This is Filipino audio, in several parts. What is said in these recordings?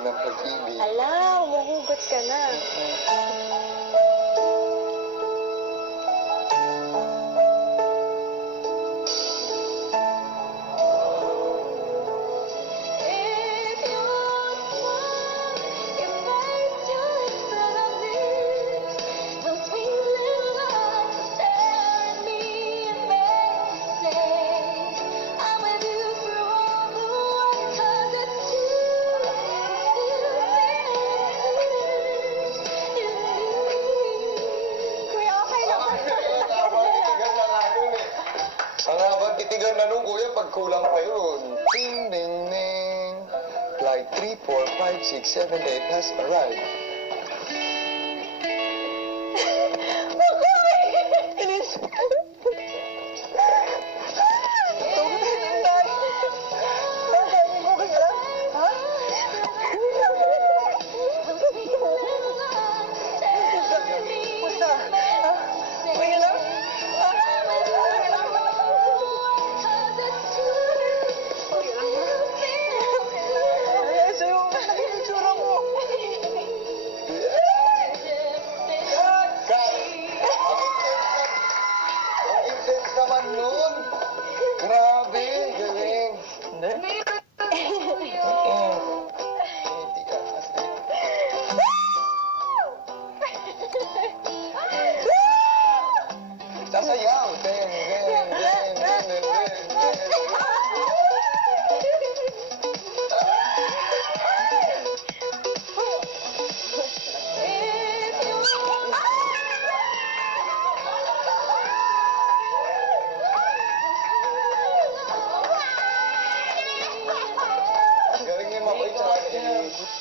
ng pag-ibig. Ala, umuhugot ka na. Titigan na nung kuya pag kulang pa yun. Ding, ding, ding. Flight 3, 4, 5, 6, 7, 8 has arrived. Inis. Grabe, galing. Hindi? Sasayaw. Ding, ding, ding, ding, ding, ding.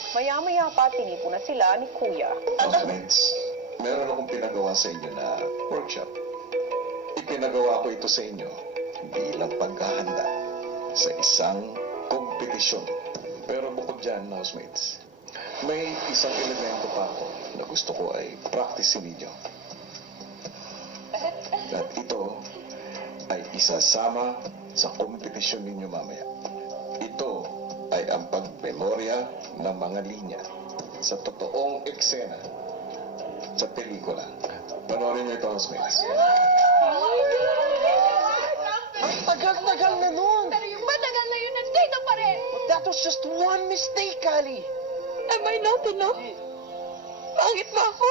Maya-maya pa, tinipo na sila ni Kuya. Friends, meron akong pinagawa sa inyo na workshop. Ipinagawa ko ito sa inyo bilang paghahanda sa isang kompetisyon. Pero bukod dyan, housemates, may isang elemento pa ako na gusto ko ay practice ninyo. At ito ay isasama sa kompetisyon ninyo mamaya. Ito ay ang pagmemorya ng mga linya sa totoong eksena sa pelikula. Panoorin niyo ito, housemates. Ang tagal-tagal na nun! Pero yung matagal na yun, nandito pa rin! That was just one mistake, Ali! Am I not enough? Pangit ba ako?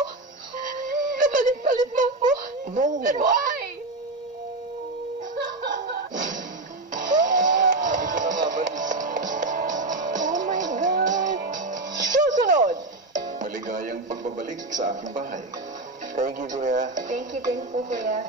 Kapalit-palit ba ako? No! But why? Oh my God! Susunod! Maligayang pagbabalik sa aking bahay. Thank you, kuya. Thank you, Kuya.